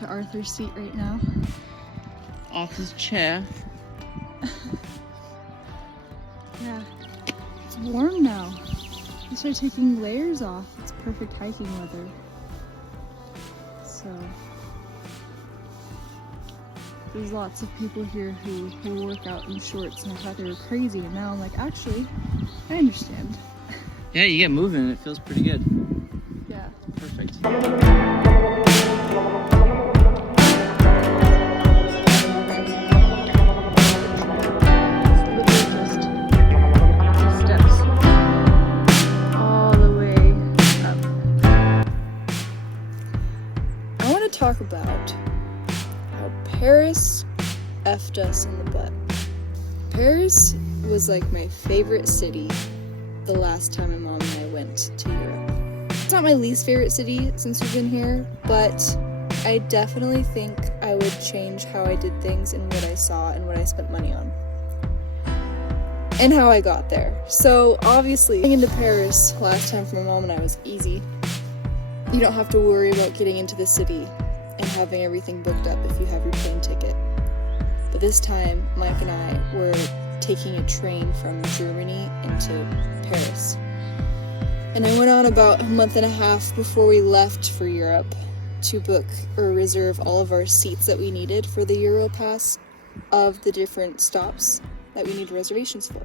to Arthur's seat right now. Arthur's chair. Yeah, it's warm now. I started taking layers off. It's perfect hiking weather. So there's lots of people here who work out in shorts, and I thought they were crazy, and now I'm like, actually, I understand. Yeah, you get moving and it feels pretty good. Yeah. Perfect. Talk about how Paris effed us in the butt. Paris was like my favorite city the last time my mom and I went to Europe. It's not my least favorite city since we've been here, but I definitely think I would change how I did things and what I saw and what I spent money on. And how I got there. So obviously, getting into Paris last time for my mom and I was easy. You don't have to worry about getting into the city and having everything booked up if you have your plane ticket. But this time, Mike and I were taking a train from Germany into Paris. And I went on about a month and a half before we left for Europe to book or reserve all of our seats that we needed for the Europass of the different stops that we need reservations for.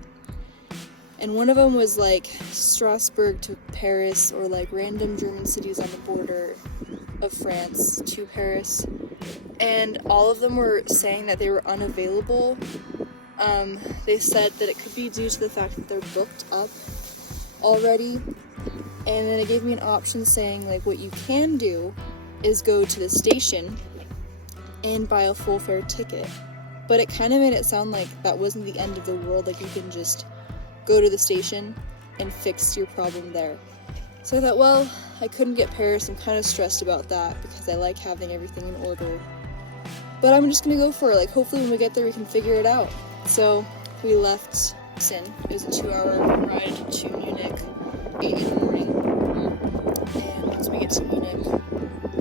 And one of them was like Strasbourg to Paris, or like random German cities on the border of France to Paris. And all of them were saying that they were unavailable. They said that it could be due to the fact that they're booked up already. And then it gave me an option saying like what you can do is go to the station and buy a full fare ticket. But it kind of made it sound like that wasn't the end of the world, like you can just go to the station and fix your problem there. So I thought, well, I couldn't get Paris. I'm kind of stressed about that because I like having everything in order. But I'm just gonna go for it. Like, hopefully when we get there, we can figure it out. So we left Sin. It was a 2-hour ride to Munich, 8 in the morning. And once we get to Munich,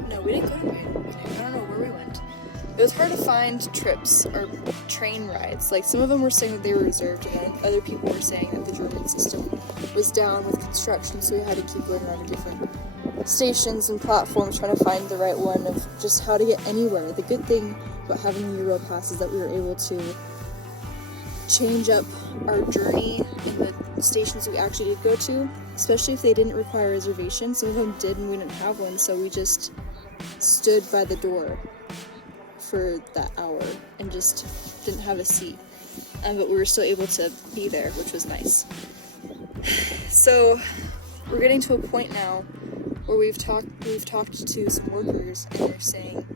no, we didn't go to Munich. I don't know where we went. It was hard to find trips or train rides. Like, some of them were saying that they were reserved, and then other people were saying that the German system was down with construction, so we had to keep going around to different stations and platforms trying to find the right one of just how to get anywhere. The good thing about having the Europass is that we were able to change up our journey in the stations we actually did go to, especially if they didn't require reservations. Some of them did and we didn't have one, so we just stood by the door for that hour and just didn't have a seat, but we were still able to be there, which was nice. So we're getting to a point now where we've talked to some workers, and they're saying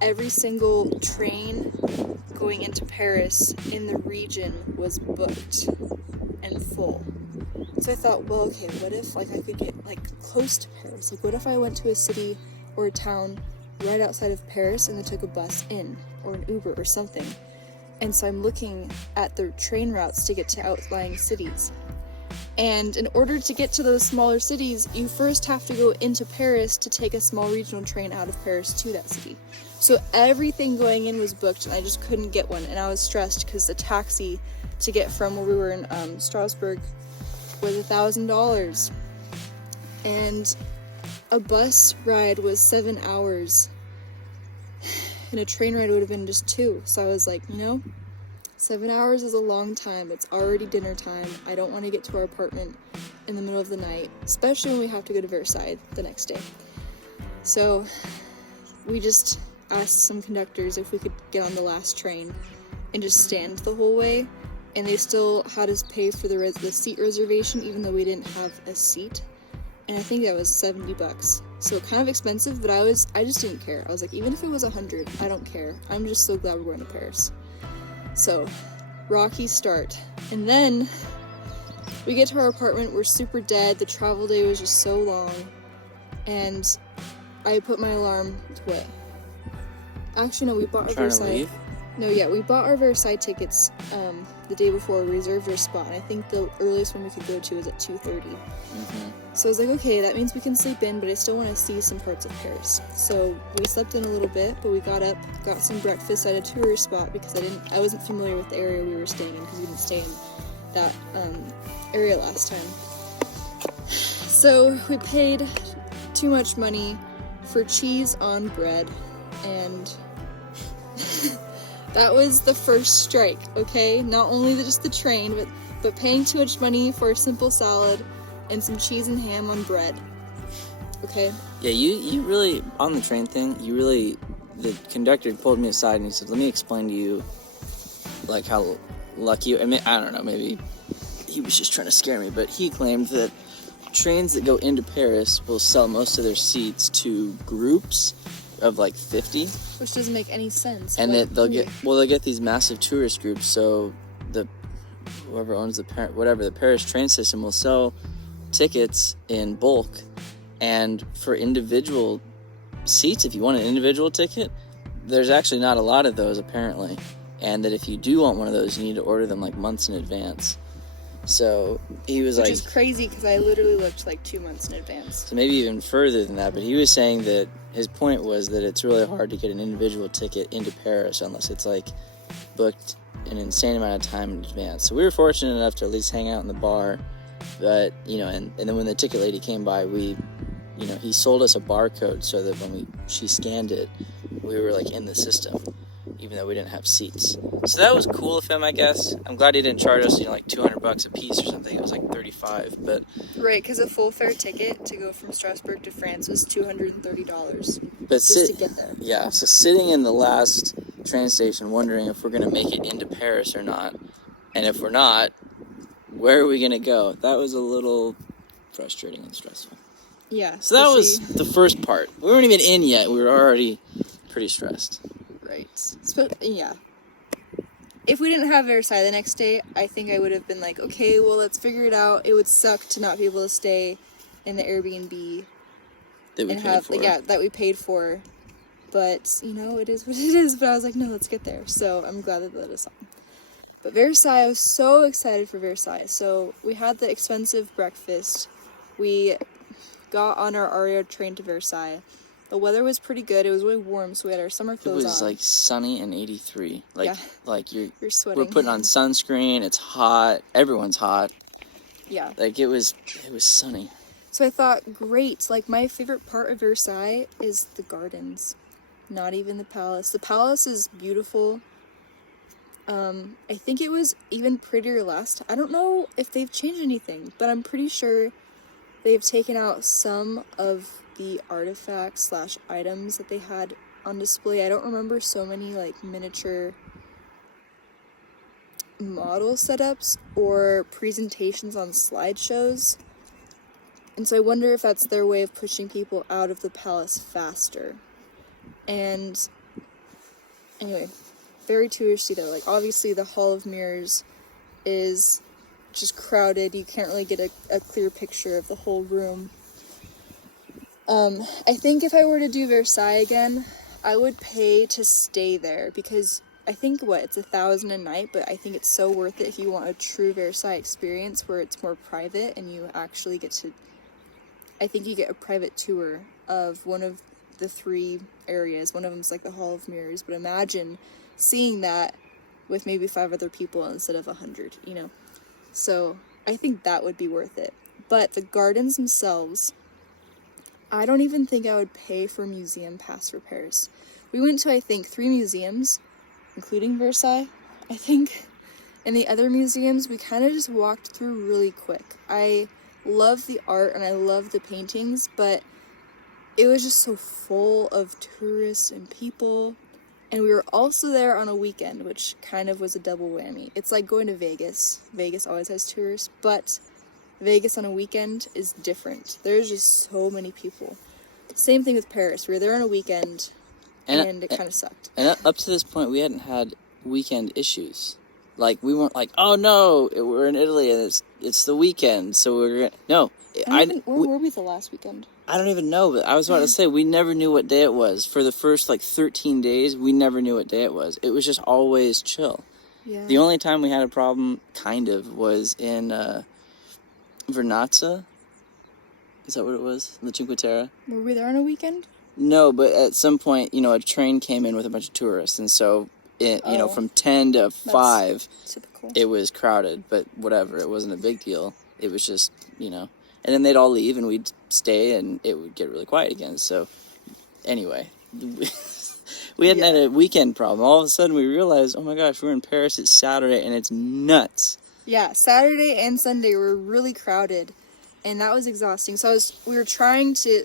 every single train going into Paris in the region was booked and full. So I thought, well, okay, what if like I could get like close to Paris? Like, what if I went to a city or a town right outside of Paris and then took a bus in, or an Uber or something? And so I'm looking at the train routes to get to outlying cities. And in order to get to those smaller cities, you first have to go into Paris to take a small regional train out of Paris to that city. So everything going in was booked, and I just couldn't get one. And I was stressed because the taxi to get from where we were in Strasbourg was $1,000. And a bus ride was 7 hours, and a train ride would have been just 2. So I was like, 7 hours is a long time. It's already dinner time. I don't want to get to our apartment in the middle of the night, especially when we have to go to Versailles the next day. So we just asked some conductors if we could get on the last train and just stand the whole way, and they still had us pay for the seat reservation even though we didn't have a seat. And I think that was $70. So kind of expensive, but I just didn't care. I was like, even if it was $100, I don't care. I'm just so glad we're going to Paris. So, rocky start. And then we get to our apartment, we're super dead. The travel day was just so long. And I put my alarm away. Actually, no, we bought a Versailles. No, yeah, we bought our Versailles tickets the day before. We reserved our spot, and I think the earliest one we could go to is at 2:30. So I was like, okay, that means we can sleep in, but I still want to see some parts of Paris. So we slept in a little bit, but we got up, got some breakfast at a tourist spot because I wasn't familiar with the area we were staying in because we didn't stay in that area last time. So we paid too much money for cheese on bread, and that was the first strike, okay? Not only just the train, but paying too much money for a simple salad and some cheese and ham on bread, okay? Yeah, you really, on the train thing, the conductor pulled me aside and he said, let me explain to you, like, how lucky, I mean, I don't know, maybe he was just trying to scare me, but he claimed that trains that go into Paris will sell most of their seats to groups of like 50. Which doesn't make any sense. And that they'll get these massive tourist groups, so whoever owns the Paris train system will sell tickets in bulk, and for individual seats, if you want an individual ticket, there's actually not a lot of those apparently, and that if you do want one of those, you need to order them like months in advance. So he was which is crazy because I literally looked like 2 months in advance. So maybe even further than that, but he was saying that his point was that it's really hard to get an individual ticket into Paris unless it's like booked an insane amount of time in advance. So we were fortunate enough to at least hang out in the bar, but and then when the ticket lady came by, he sold us a barcode so that when she scanned it, we were like in the system, even though we didn't have seats. So that was cool of him, I guess. I'm glad he didn't charge us, like $200 a piece or something. It was like $35, but right, because a full fare ticket to go from Strasbourg to France was $230. But just to get there. Yeah, so sitting in the last train station, wondering if we're gonna make it into Paris or not, and if we're not, where are we gonna go? That was a little frustrating and stressful. Yeah. So that was the first part. We weren't even in yet. We were already pretty stressed. Right. Yeah. If we didn't have Versailles the next day, I think I would have been like, okay, well, let's figure it out. It would suck to not be able to stay in the Airbnb that we paid for. But, it is what it is. But I was like, no, let's get there. So I'm glad that they let us on. But Versailles, I was so excited for Versailles. So we had the expensive breakfast. We got on our Aria train to Versailles. The weather was pretty good. It was really warm, so we had our summer clothes on. It was like sunny and 83. Like you're sweating. We're putting on sunscreen. It's hot. Everyone's hot. Yeah. Like it was sunny. So I thought, great. Like my favorite part of Versailles is the gardens, not even the palace. The palace is beautiful. I think it was even prettier last. I don't know if they've changed anything, but I'm pretty sure they've taken out some of the artifacts / items that they had on display. I don't remember so many like miniature model setups or presentations on slideshows. And so I wonder if that's their way of pushing people out of the palace faster. And anyway, very touristy though. Like obviously the Hall of Mirrors is just crowded. You can't really get a clear picture of the whole room. I think if I were to do Versailles again, I would pay to stay there because I think it's $1,000 a night, but I think it's so worth it if you want a true Versailles experience where it's more private and you actually get to, I think you get a private tour of one of the 3 areas. One of them's like the Hall of Mirrors, but imagine seeing that with maybe 5 other people instead of 100, So I think that would be worth it. But the gardens themselves, I don't even think I would pay for a museum pass for Paris. We went to, I think, 3 museums, including Versailles, I think. And the other museums, we kind of just walked through really quick. I love the art and I love the paintings, but it was just so full of tourists and people. And we were also there on a weekend, which kind of was a double whammy. It's like going to Vegas. Vegas always has tourists, but Vegas on a weekend is different. There's just so many people. Same thing with Paris. We were there on a weekend, and it kind of sucked. And up to this point, we hadn't had weekend issues. Like, we weren't like, oh no, we're in Italy and it's the weekend, so we're gonna... No. Where were we the last weekend? I don't even know, but I was about to say, we never knew what day it was. For the first, 13 days, we never knew what day it was. It was just always chill. Yeah. The only time we had a problem, kind of, was in Vernazza. Is that what it was? The Cinque Terre? Were we there on a weekend? No, but at some point, a train came in with a bunch of tourists, and so, from 10 to 5, typical. It was crowded, but whatever, it wasn't a big deal. It was just, and then they'd all leave, and we'd stay, and it would get really quiet again, so, anyway, we hadn't had a weekend problem. All of a sudden, we realized, oh my gosh, we're in Paris, it's Saturday, and it's nuts. Yeah, Saturday and Sunday were really crowded, and that was exhausting. So we were trying to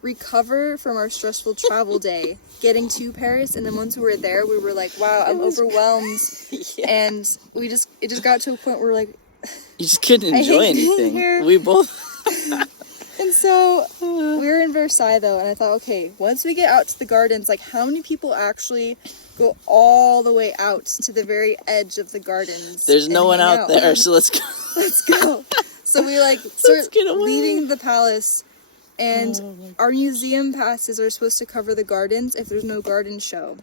recover from our stressful travel day, getting to Paris, and then once we were there, we were like, wow, I'm overwhelmed, and it just got to a point where we're like, you just couldn't enjoy anything. Here. We both... And so we were in Versailles though, and I thought, okay, once we get out to the gardens, like how many people actually go all the way out to the very edge of the gardens? There's no one out there, so let's go. Let's go. So we start leaving the palace, and our museum passes are supposed to cover the gardens if there's no garden show.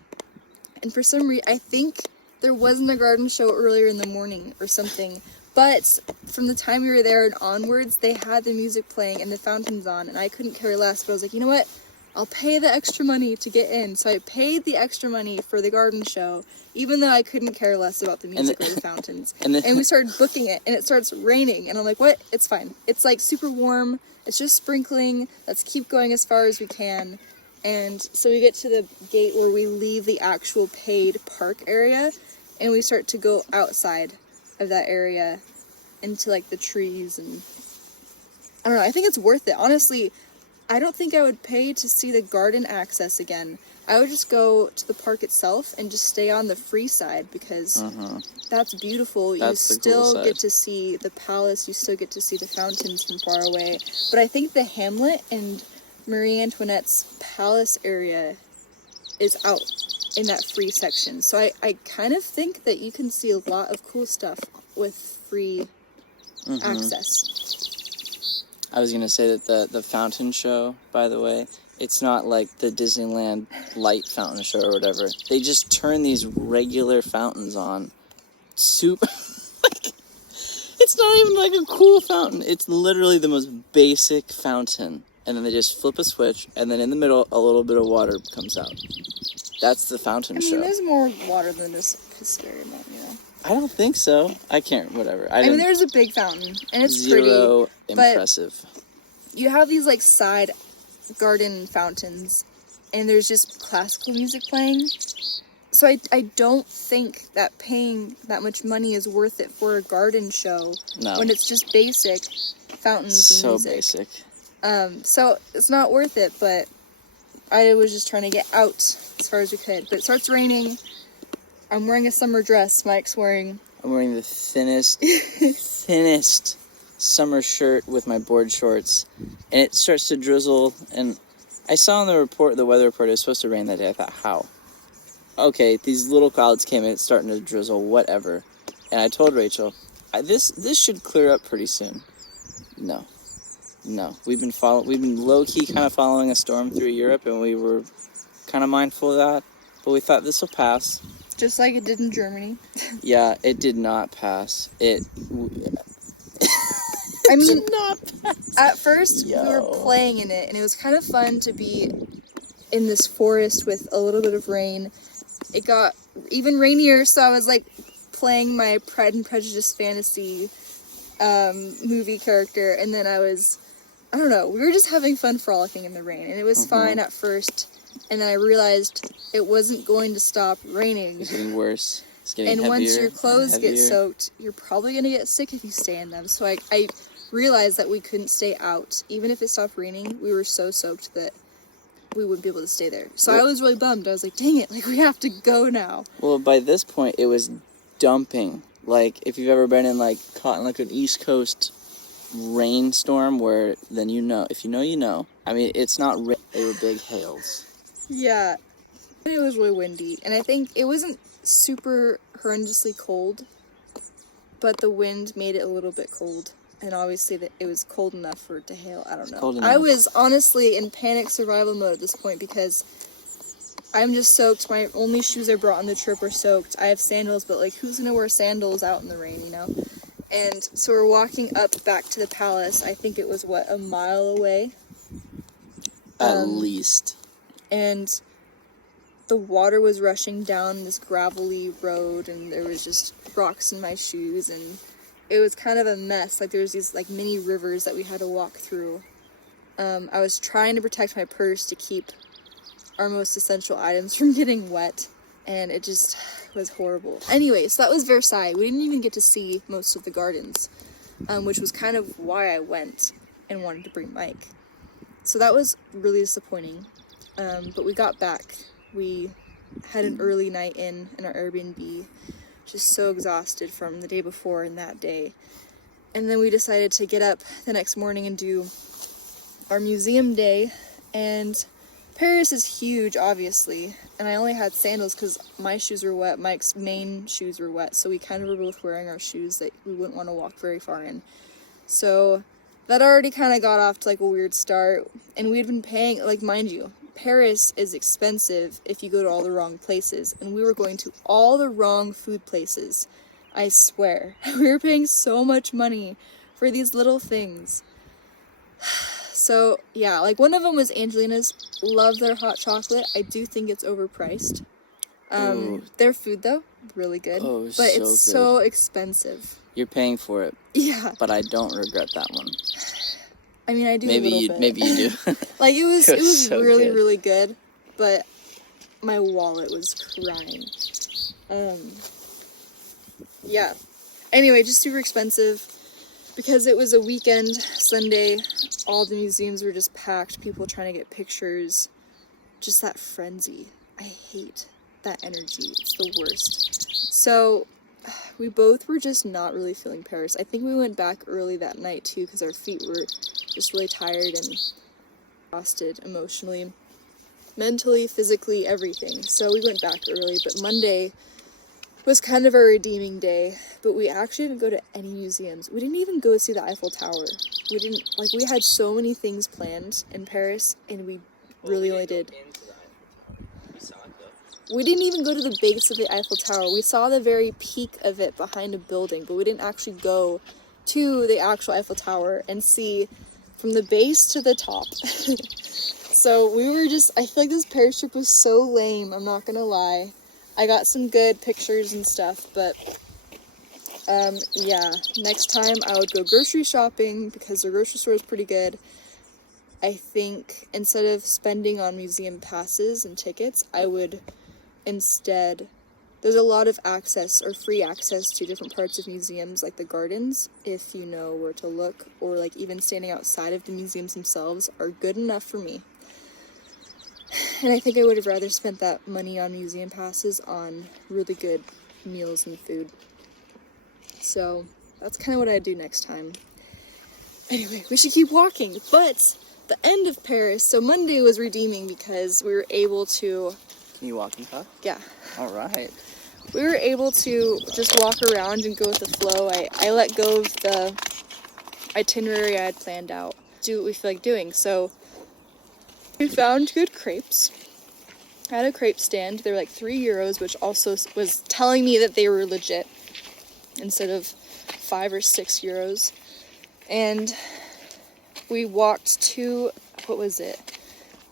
And for some reason, I think there wasn't a garden show earlier in the morning or something. But from the time we were there and onwards, they had the music playing and the fountains on, and I couldn't care less. But I was like, you know what? I'll pay the extra money to get in. So I paid the extra money for the garden show, even though I couldn't care less about the music or the fountains. And we started booking it, and it starts raining. And I'm like, what? It's fine. It's super warm. It's just sprinkling. Let's keep going as far as we can. And so we get to the gate where we leave the actual paid park area, and we start to go outside of that area into the trees, and I don't know, I think it's worth it. Honestly, I don't think I would pay to see the garden access again. I would just go to the park itself and just stay on the free side, because that's beautiful. That's you still get to see the palace, you still get to see the fountains from far away. But I think the Hamlet and Marie Antoinette's palace area is out in that free section. So I kind of think that you can see a lot of cool stuff with free access. I was going to say that the fountain show, by the way, it's not like the Disneyland light fountain show or whatever. They just turn these regular fountains on. Super... it's not even like a cool fountain. It's literally the most basic fountain. And then they just flip a switch, and then in the middle, a little bit of water comes out. That's the fountain show. There's more water than just Hysteria, I don't think so. I can't, whatever. I mean, there's a big fountain, and it's Zero pretty. Impressive. But you have these, side garden fountains, and there's just classical music playing. So I don't think that paying that much money is worth it for a garden show. No. When it's just basic fountains and music. So basic. So it's not worth it, but I was just trying to get out as far as we could. But it starts raining. I'm wearing a summer dress. Mike's wearing... I'm wearing the thinnest summer shirt with my board shorts. And it starts to drizzle. And I saw in the weather report, it was supposed to rain that day. I thought, how? Okay, these little clouds came in. It's starting to drizzle, whatever. And I told Rachel, this should clear up pretty soon. No. We've been low-key kind of following a storm through Europe, and we were kind of mindful of that. But we thought this will pass. Just like it did in Germany. Yeah, it did not pass. I mean, did not pass. At first, we were playing in it, and it was kind of fun to be in this forest with a little bit of rain. It got even rainier, so I was playing my Pride and Prejudice fantasy movie character, and then I don't know, we were just having fun frolicking in the rain, and it was fine at first, and then I realized it wasn't going to stop raining. It's getting worse. It's getting heavier. And once your clothes get soaked, you're probably going to get sick if you stay in them. So I realized that we couldn't stay out. Even if it stopped raining, we were so soaked that we wouldn't be able to stay there. So I was really bummed. I was like, dang it, we have to go now. Well, by this point, it was dumping. If you've ever been caught in an East Coast rainstorm where if you know, you know. I mean, it's not they were big hails. Yeah. It was really windy, and I think it wasn't super horrendously cold, but the wind made it a little bit cold. And obviously that it was cold enough for it to hail. I don't know. Cold enough. I was honestly in panic survival mode at this point because I'm just soaked. My only shoes I brought on the trip were soaked. I have sandals, but like, who's gonna wear sandals out in the rain, you know? And so we're walking up back to the palace. I think it was, what, a mile away? At least. And the water was rushing down this gravelly road, and there was just rocks in my shoes, and it was kind of a mess. Like, there was these like mini rivers that we had to walk through. I was trying to protect my purse to keep our most essential items from getting wet, and it just was horrible. Anyway, so that was Versailles. We didn't even get to see most of the gardens, which was kind of why I went and wanted to bring Mike. So that was really disappointing. But we got back. We had an early night in our Airbnb, just so exhausted from the day before and that day. And then we decided to get up the next morning and do our museum day. And Paris is huge, obviously, and I only had sandals because my shoes were wet. Mike's main shoes were wet, so we kind of were both wearing our shoes that we wouldn't want to walk very far in. So that already kind of got off to like a weird start, and we'd been paying, like, mind you, Paris is expensive if you go to all the wrong places, and we were going to all the wrong food places. I swear. We were paying so much money for these little things. So, yeah, like, one of them was Angelina's. Love their hot chocolate. I do think it's overpriced. Their food, though, really good. Oh, but so it's good. so expensive. You're paying for it. Yeah. But I don't regret that one. I mean, I do a little bit. Maybe you do. Like, it was so really, good. really good, but my wallet was crying. Yeah. Anyway, just super expensive. Because it was a weekend, Sunday, all the museums were just packed, people trying to get pictures. Just that frenzy. I hate that energy. It's the worst. So, we both were just not really feeling Paris. I think we went back early that night, too, because our feet were just really tired and exhausted emotionally, mentally, physically, everything. So we went back early, but Monday was kind of a redeeming day, but we actually didn't go to any museums. We didn't even go see the Eiffel Tower. We had so many things planned in Paris, and we really only did. We didn't even go to the base of the Eiffel Tower. We saw the very peak of it behind a building, but we didn't actually go to the actual Eiffel Tower and see from the base to the top. So we were just, I feel like this Paris trip was so lame, I'm not gonna lie. I got some good pictures and stuff, but yeah, next time I would go grocery shopping because the grocery store is pretty good. I think instead of spending on museum passes and tickets, I would instead, there's a lot of access or free access to different parts of museums, like the gardens, if you know where to look, or like even standing outside of the museums themselves are good enough for me. And I think I would have rather spent that money on museum passes on really good meals and food. So that's kind of what I'd do next time. Anyway, we should keep walking. But the end of Paris, so Monday was redeeming because we were able to... Can you walk and talk? Yeah. All right. We were able to just walk around and go with the flow. I let go of the itinerary I had planned out. Do what we feel like doing. So we found good crepes at a crepe stand. They were like €3, which also was telling me that they were legit instead of €5 or €6. And we walked to, what was it?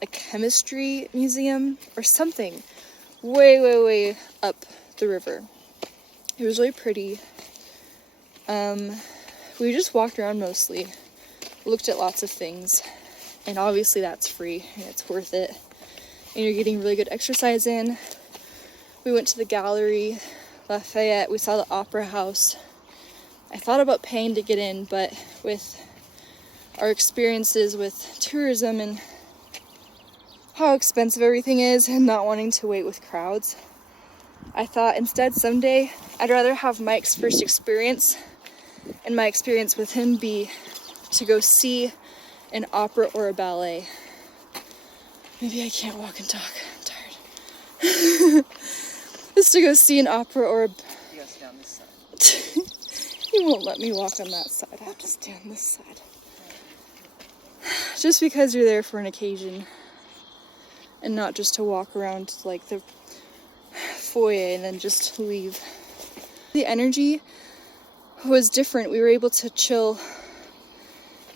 A chemistry museum or something way up the river. It was really pretty. We just walked around mostly, looked at lots of things, and obviously that's free and it's worth it, and you're getting really good exercise in. We went to the gallery, Lafayette. We saw the opera house. I thought about paying to get in, but with our experiences with tourism and how expensive everything is and not wanting to wait with crowds, I thought instead someday I'd rather have Mike's first experience and my experience with him be to go see an opera or a ballet. Maybe I can't walk and talk. I'm Just to go see an opera or a... You gotta stay on this side. You won't let me walk on that side. I have to stay on this side. Just because you're there for an occasion and not just to walk around like the foyer and then just leave. The energy was different. We were able to chill,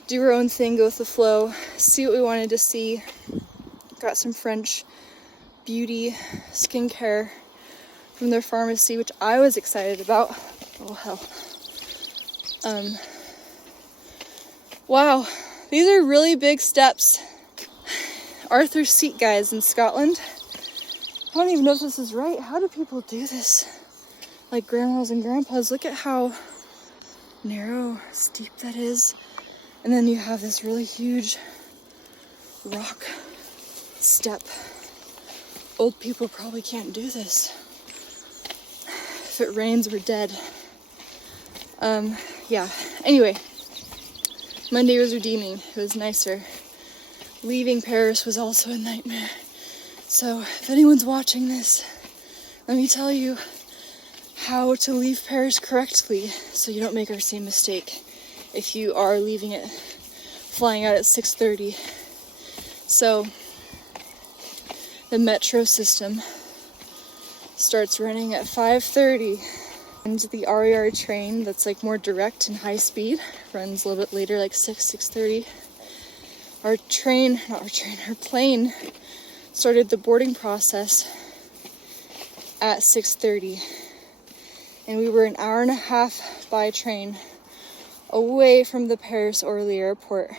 do our own thing, go with the flow, see what we wanted to see. Got some French beauty skincare from their pharmacy, which I was excited about. Oh hell. Wow, these are really big steps. Arthur's Seat, guys, in Scotland. I don't even know if this is right. How do people do this? Like grandmas and grandpas, look at how narrow, steep that is. And then you have this really huge rock step. Old people probably can't do this. If it rains, we're dead. Yeah, anyway. Monday was redeeming. It was nicer. Leaving Paris was also a nightmare. So if anyone's watching this, let me tell you how to leave Paris correctly so you don't make our same mistake if you are leaving it, flying out at 6:30. So the metro system starts running at 5:30. And the RER train that's like more direct and high speed runs a little bit later, like 6:30. Our plane started the boarding process at 6:30. And we were an hour and a half by train away from the Paris Orly airport.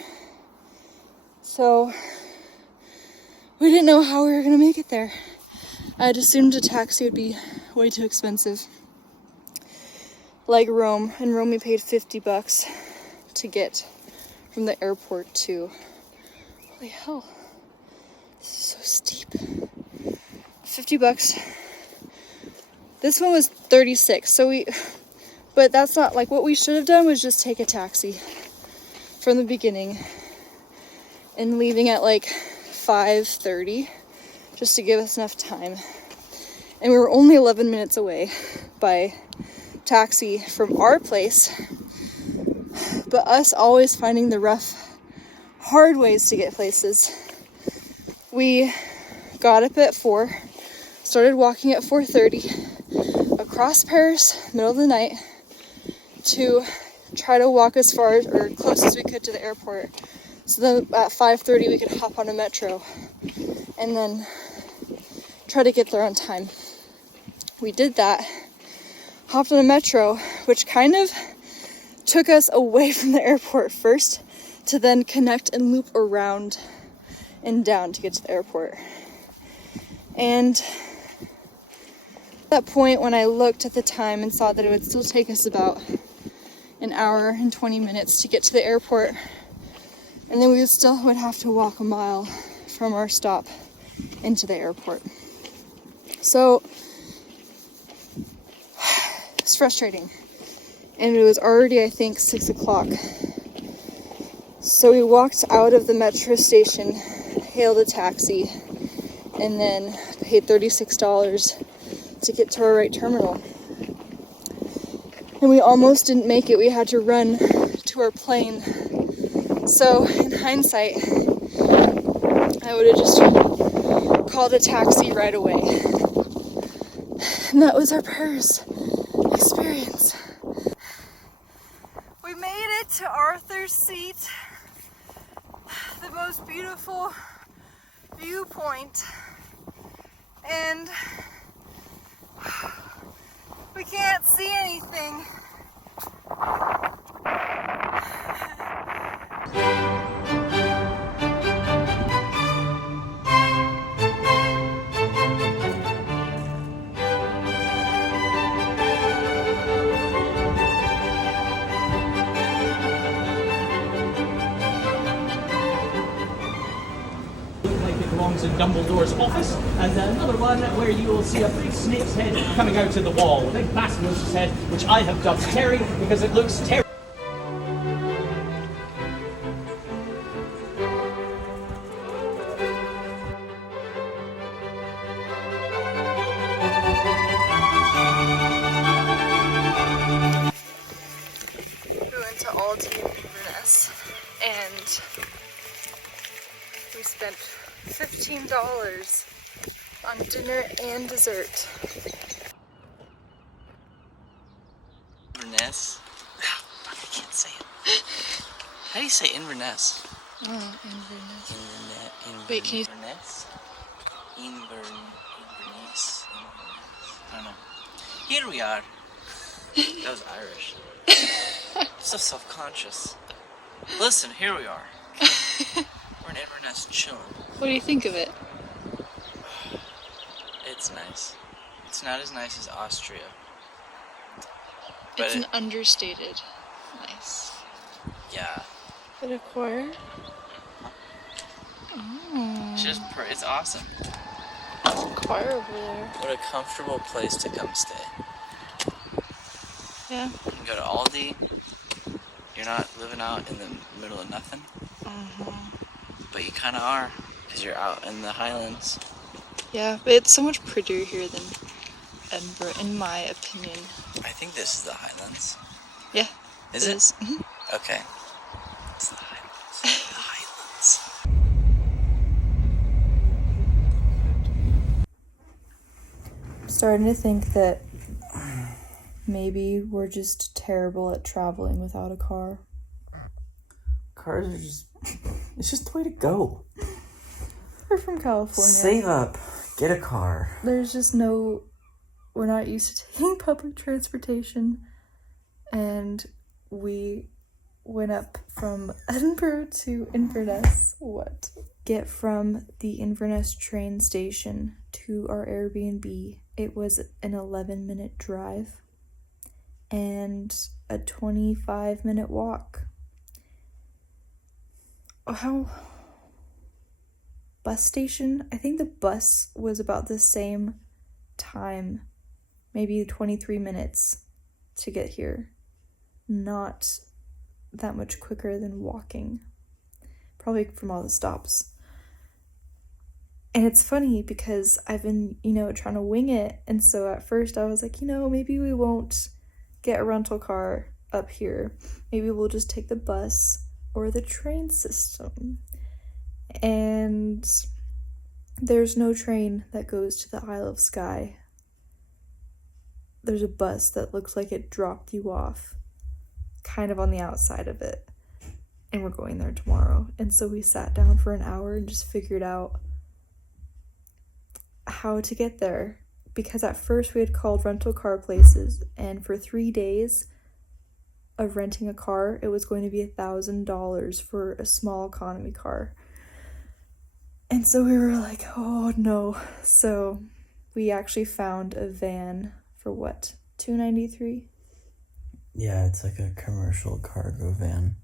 So we didn't know how we were gonna make it there. I had assumed a taxi would be way too expensive. Like Rome. In Rome we paid $50 to get from the airport to... Holy hell. This is so steep. $50. This one was 36, so but that's not, like, what we should have done was just take a taxi from the beginning and leaving at like 5:30 just to give us enough time. And we were only 11 minutes away by taxi from our place, but us always finding the rough, hard ways to get places. We got up at 4, started walking at 4:30 across Paris, middle of the night, to try to walk as far or close as we could to the airport. So then at 5:30 we could hop on a metro and then try to get there on time. We did that, hopped on a metro, which kind of took us away from the airport first to then connect and loop around and down to get to the airport. And at that point, when I looked at the time and saw that it would still take us about an hour and 20 minutes to get to the airport, and then we still would have to walk a mile from our stop into the airport. So it's frustrating. And it was already, I think, 6 o'clock. So we walked out of the metro station, hailed a taxi, and then paid $36 to get to our right terminal. And we almost didn't make it. We had to run to our plane. So in hindsight, I would have just called a taxi right away. And that was our Paris experience. We made it to Arthur's Seat, the most beautiful viewpoint, and we can't see anything. In Dumbledore's office, and another one where you will see a big snake's head coming out of the wall, a big basilisk's head, which I have dubbed Terry because it looks terrible. to Inverness, and we spent $15 on dinner and dessert. Inverness? I can't say it. How do you say Inverness? Oh, Inverness. Inverness. Wait, can you- Inverness? Inverness. I don't know. Here we are. That was Irish. So self-conscious. Listen, here we are. Okay. We're in Inverness chilling. What do you think of it? It's nice. It's not as nice as Austria. But It's an understated nice. yeah. Bit of choir? Oh. It's awesome. Choir over there. What a comfortable place to come stay. Yeah. You can go to Aldi. You're not living out in the middle of nothing. But you kind of are, because you're out in the Highlands. Yeah, but it's so much prettier here than Edinburgh, in my opinion. I think this is the Highlands. Yeah. Is it? Mhm. Okay. It's the Highlands. The Highlands. I'm starting to think that maybe we're just terrible at traveling without a car. Cars are just... It's just the way to go. We're from California. Save up. Get a car. There's just no... We're not used to taking public transportation. And we went up from Edinburgh to Inverness. What? Get from the Inverness train station to our Airbnb. It was an 11-minute drive and a 25-minute walk. How? Bus station? I think the bus was about the same time, maybe 23 minutes to get here. Not that much quicker than walking, probably from all the stops. And it's funny because I've been, trying to wing it. And so at first I was like, maybe we won't get a rental car up here. Maybe we'll just take the bus or the train system. And there's no train that goes to the Isle of Skye. There's a bus that looks like it dropped you off kind of on the outside of it. And we're going there tomorrow. And so we sat down for an hour and just figured out how to get there, because at first we had called rental car places, and for 3 days of renting a car it was going to be $1,000 for a small economy car. And so we were like, oh no. So we actually found a van for what, $293? Yeah, it's like a commercial cargo van.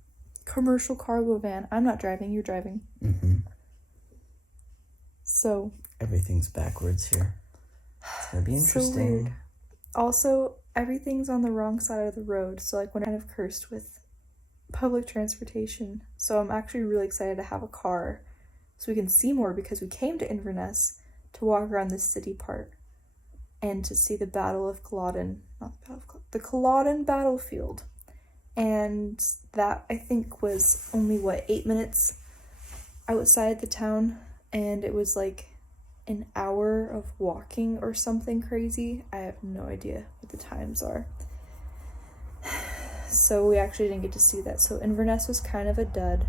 Commercial cargo van. I'm not driving, you're driving. So everything's backwards here. It's gonna be interesting. So weird. Also, everything's on the wrong side of the road, so like when I'm kind of cursed with public transportation. So I'm actually really excited to have a car so we can see more, because we came to Inverness to walk around the city part and to see the Battle of Culloden, the Culloden battlefield. And that, I think, was only 8 minutes outside the town, and it was like an hour of walking or something crazy. I have no idea what the times are. So we actually didn't get to see that. So Inverness was kind of a dud.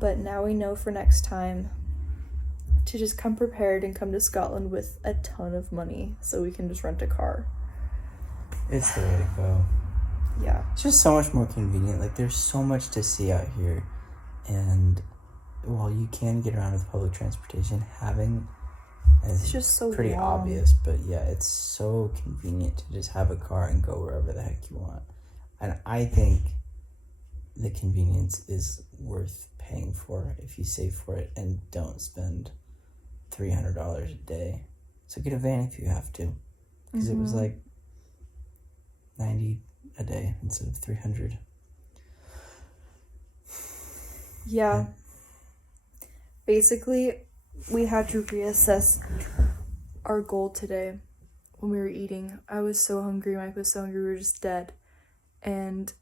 But now we know for next time to just come prepared and come to Scotland with a ton of money so we can just rent a car. It's the way to go. Yeah. It's just so much more convenient. Like, there's so much to see out here. And while you can get around with public transportation, having it's just so pretty long. obvious, but yeah, it's so convenient to just have a car and go wherever the heck you want. And I think the convenience is worth paying for if you save for it and don't spend $300 a day. So get a van if you have to, because it was like $90 a day instead of $300. Yeah. Basically, we had to reassess our goal today when we were eating. I was so hungry, Mike was so hungry, we were just dead. And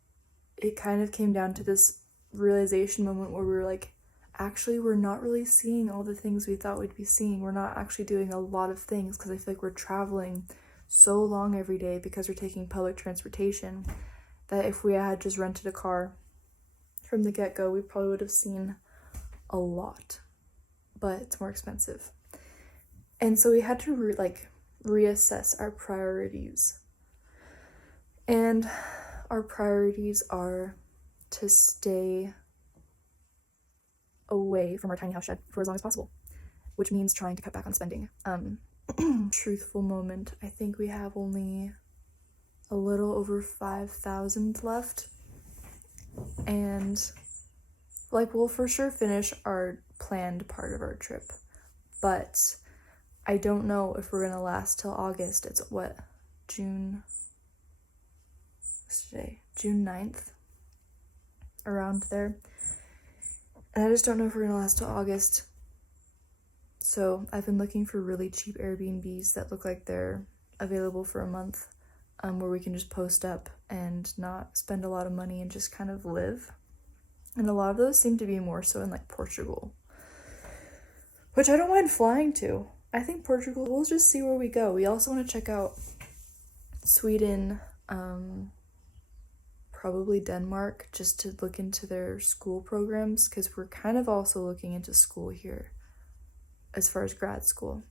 it kind of came down to this realization moment where we were like, actually, we're not really seeing all the things we thought we'd be seeing. We're not actually doing a lot of things because I feel like we're traveling so long every day because we're taking public transportation that if we had just rented a car from the get-go, we probably would have seen a lot, but it's more expensive. And so we had to reassess our priorities. And our priorities are to stay away from our tiny house shed for as long as possible, which means trying to cut back on spending. Truthful moment, I think we have only a little over 5,000 left, and like we'll for sure finish our planned part of our trip, but I don't know if we're gonna last till August. It's what, June 9th, around there. And I just don't know if we're gonna last till August. So I've been looking for really cheap Airbnbs that look like they're available for a month, where we can just post up and not spend a lot of money and just kind of live. And a lot of those seem to be more so in like Portugal, which I don't mind flying to. I think Portugal, we'll just see where we go. We also want to check out Sweden, probably Denmark, just to look into their school programs, because we're kind of also looking into school here as far as grad school.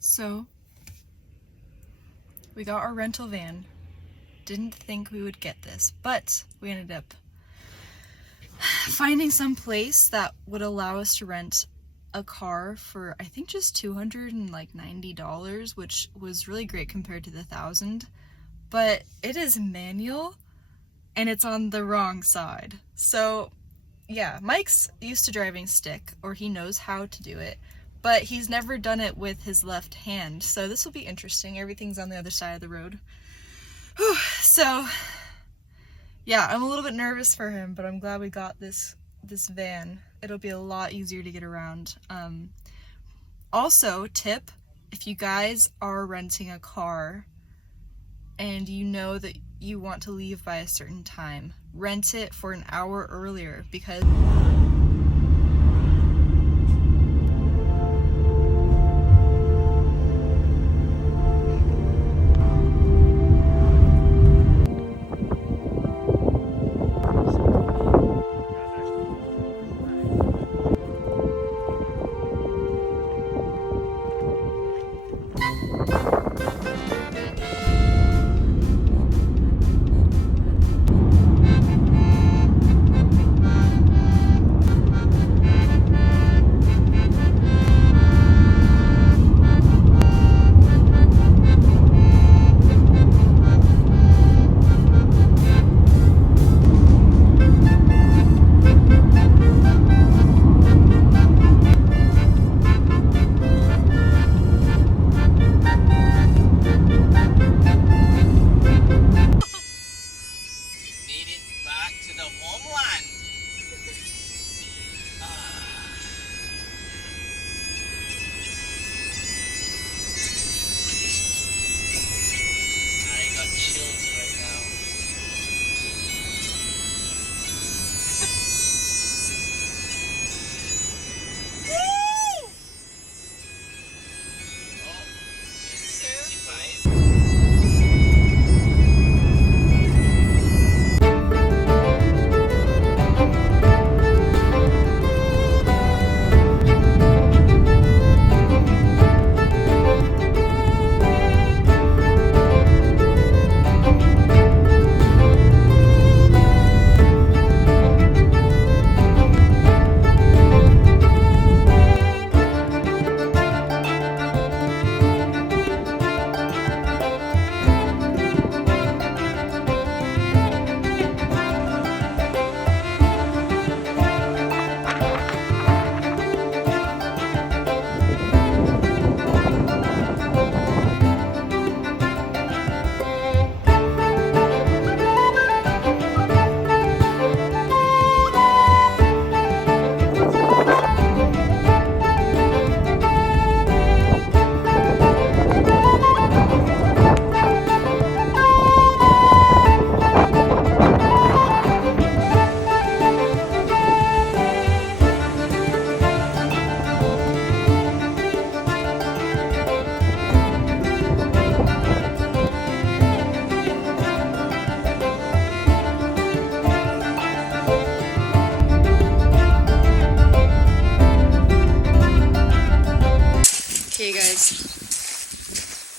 So we got our rental van. Didn't think we would get this, but we ended up finding some place that would allow us to rent a car for I think just $290, which was really great compared to the $1,000. But it is manual and it's on the wrong side. So yeah, Mike's used to driving stick, or he knows how to do it, but he's never done it with his left hand. So this will be interesting. Everything's on the other side of the road. Whew. So yeah, I'm a little bit nervous for him, but I'm glad we got this van. It'll be a lot easier to get around. Also, tip, if you guys are renting a car and you know that you want to leave by a certain time, rent it for an hour earlier, because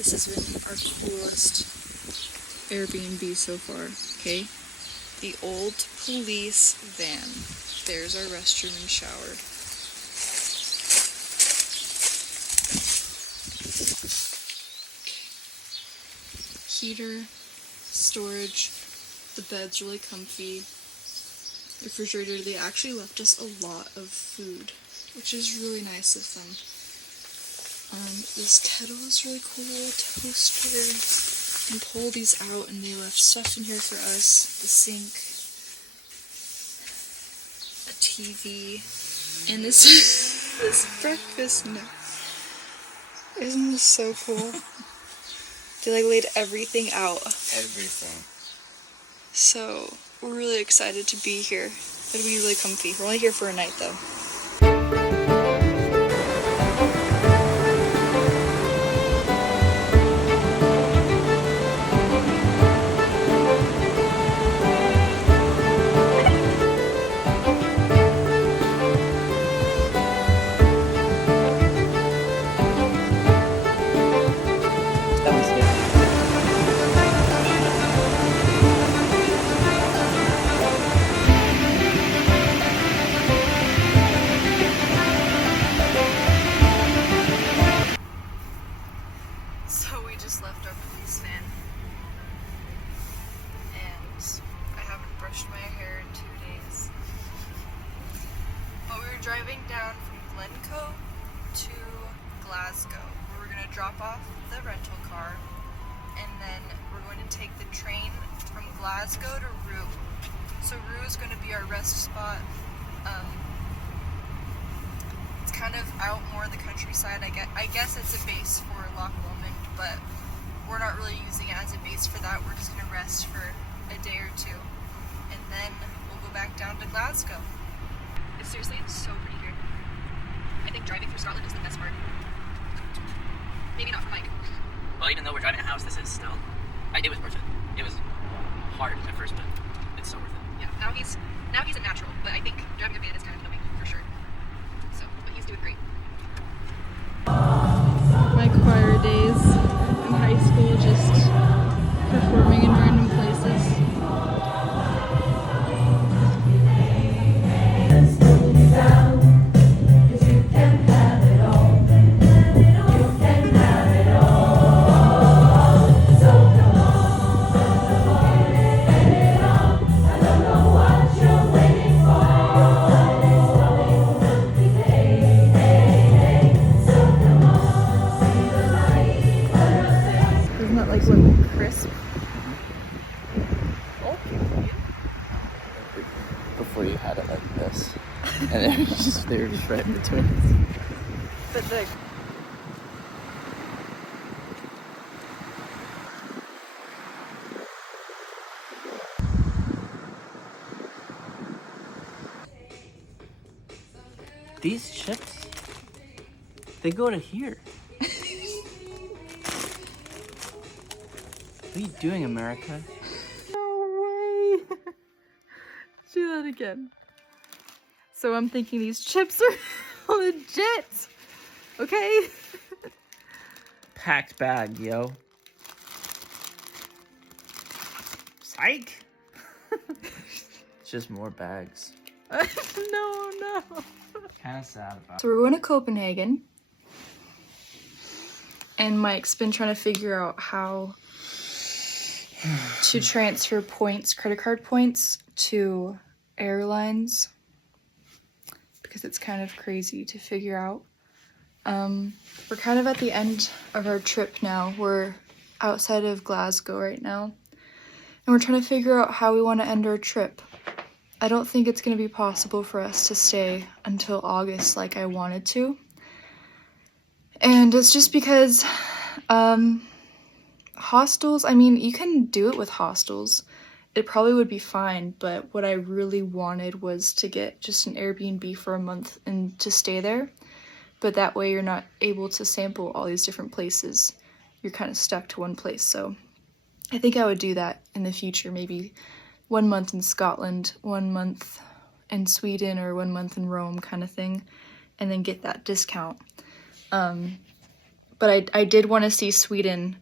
This has been our coolest Airbnb so far, okay? The old police van. There's our restroom and shower. Heater, storage, the bed's really comfy. Refrigerator, they actually left us a lot of food, which is really nice of them. This kettle is really cool, toaster. You can pull these out and they left stuff in here for us. The sink, a TV, and this this breakfast nook. Isn't this so cool? They like laid everything out. Everything. So we're really excited to be here. It'll be really comfy. We're only here for a night though. So we just left our police van, and I haven't brushed my hair in 2 days. But we were driving down from Glencoe to Glasgow, where we're going to drop off the rental car, and then we're going to take the train from Glasgow to Rue. So Rue is going to be our rest spot. It's kind of out more the countryside. I guess it's a base for Loch Lomond, but we're not really using it as a base for that. We're just going to rest for a day or two, and then we'll go back down to Glasgow. It's so pretty here. I think driving through Scotland is the best part. Maybe not for Mike. Well, even though we're driving a house, this is still... It was worth it. It was hard at first, but it's so worth it. Yeah, now he's a natural, but I think driving a van is kind of annoying for sure. So, but he's doing great. My choir days in high school, just performing in random places. Isn't that like lemon crisp? Before you had it like this. And they were just right in between us. But the These chips, they go to here. What are you doing, America? No way! Do that again. So I'm thinking these chips are legit, okay? Packed bag, yo. Psych! It's just more bags. No. Kind of sad about it. So we're going to Copenhagen, and Mike's been trying to figure out how to transfer points, credit card points, to airlines, because it's kind of crazy to figure out. We're kind of at the end of our trip now. We're outside of Glasgow right now, and we're trying to figure out how we want to end our trip. I don't think it's going to be possible for us to stay until August like I wanted to. And it's just because hostels, I mean, you can do it with hostels. It probably would be fine, but what I really wanted was to get just an Airbnb for a month and to stay there. But that way you're not able to sample all these different places. You're kind of stuck to one place. So I think I would do that in the future, maybe 1 month in Scotland, 1 month in Sweden, or 1 month in Rome kind of thing, and then get that discount. But but I did want to see Sweden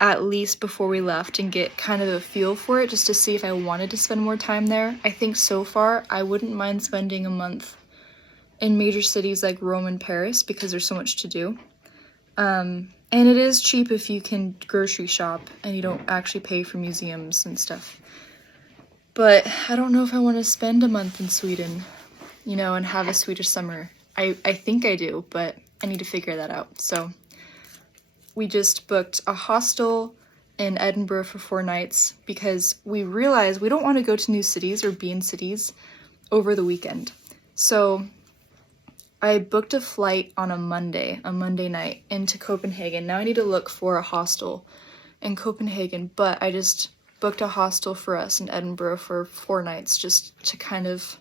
at least before we left and get kind of a feel for it, just to see if I wanted to spend more time there. I think so far I wouldn't mind spending a month in major cities like Rome and Paris because there's so much to do. And it is cheap if you can grocery shop and you don't actually pay for museums and stuff. But I don't know if I want to spend a month in Sweden, you know, and have a Swedish summer. I think I do, but I need to figure that out. So we just booked a hostel in Edinburgh for 4 nights because we realized we don't want to go to new cities or be in cities over the weekend. So I booked a flight on a Monday night into Copenhagen. Now I need to look for a hostel in Copenhagen, but I just booked a hostel for us in Edinburgh for 4 nights just to kind of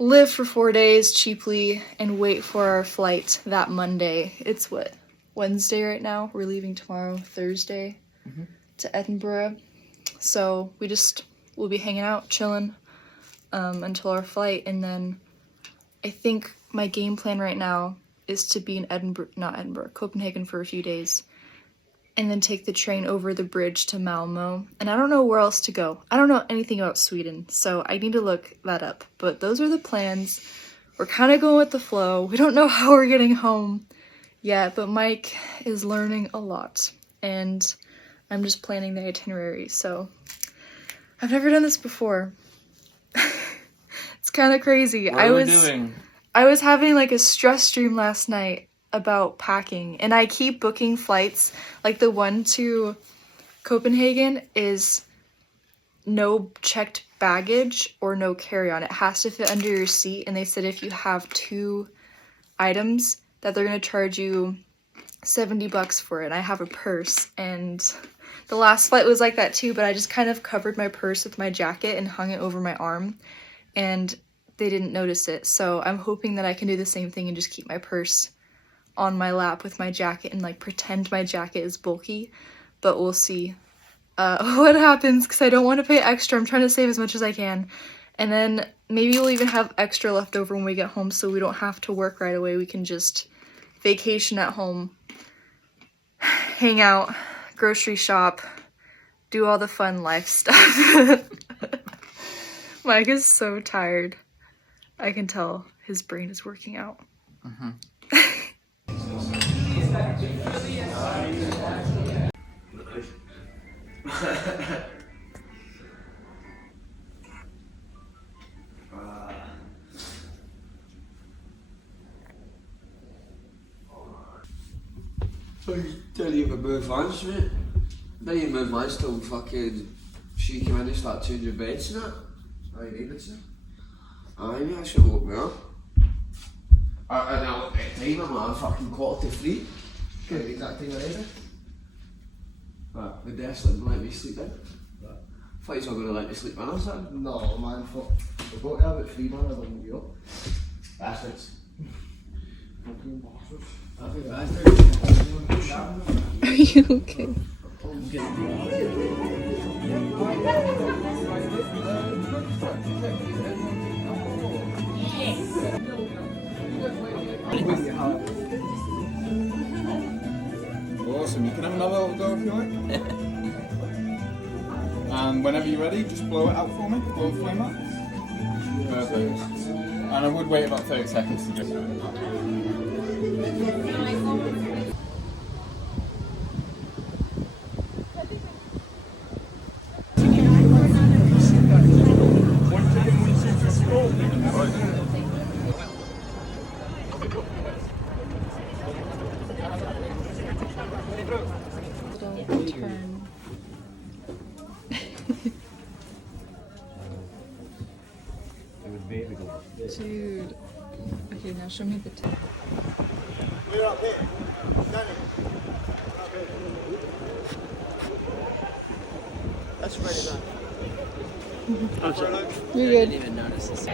live for 4 days cheaply and wait for our flight that Monday. It's what? Wednesday right now. We're leaving tomorrow, Thursday, to Edinburgh. So we'll be hanging out, chilling until our flight. And then I think my game plan right now is to be in Copenhagen for a few days. And then take the train over the bridge to Malmo. And I don't know where else to go. I don't know anything about Sweden, so I need to look that up. But those are the plans. We're kind of going with the flow. We don't know how we're getting home. Yeah, but Mike is learning a lot, and I'm just planning the itinerary, so I've never done this before. It's kind of crazy. What are we doing? I was having like a stress dream last night about packing, and I keep booking flights. Like the one to Copenhagen is no checked baggage or no carry-on. It has to fit under your seat, and they said if you have 2 items that they're going to charge you $70 for it. And I have a purse, and the last flight was like that too, but I just kind of covered my purse with my jacket and hung it over my arm, and they didn't notice it. So I'm hoping that I can do the same thing and just keep my purse on my lap with my jacket and like pretend my jacket is bulky, but we'll see what happens because I don't want to pay extra. I'm trying to save as much as I can. And then maybe we'll even have extra left over when we get home so we don't have to work right away. We can just vacation at home, hang out, grocery shop, do all the fun life stuff. Mike is so tired. I can tell his brain is working out. So you tell you to move Vance, mate. Then you move Vance till fucking she came in and start changing your beds and that. I need it, sir. Aye, mate, I should woke me up. And now at time I'm at fucking 2:45. Can't read that thing already. But the desk didn't let me sleep in. Thought he's not going to let me sleep in or something. No, man, fuck. We're going to have it 3 man, I don't be up. Bastards. Fucking bastards. Fucking bastards. Are you okay? Awesome, you can have another little go if you like. And whenever you're ready, just blow it out for me. Blow the flame up. Perfect. And I would wait about 30 seconds to just... Turn. Dude. Okay, now show me the tip. That's right enough. You're good. I didn't even notice this.